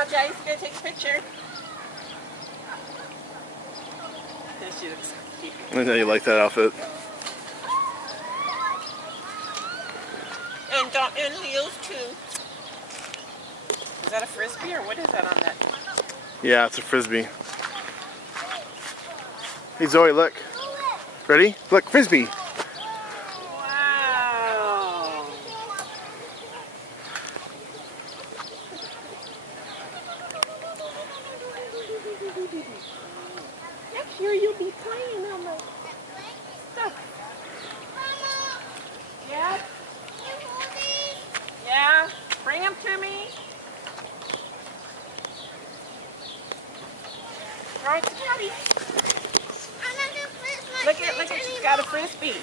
now, Jay's gonna take a picture. She looks so cute. I know you like that outfit. And Leo's too. Is that a frisbee or what is that on that? Yeah, it's a frisbee. Hey Zoe, look. Ready? Look, frisbee. Wow. Next year you'll be playing on the stuff. Yeah? Yeah? Bring them to me. Throw it to Daddy. Look at, she's got a frisbee.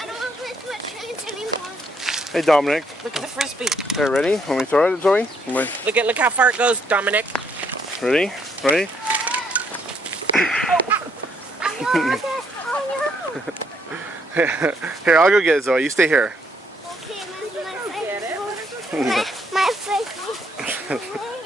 I don't want to play with trains anymore. Hey Dominic. Look at the frisbee. Okay, ready? When we throw it at Zoe? Look how far it goes, Dominic. Ready? Ready? Here, I'll go get it, Zoe. You stay here. Okay, my frisbee.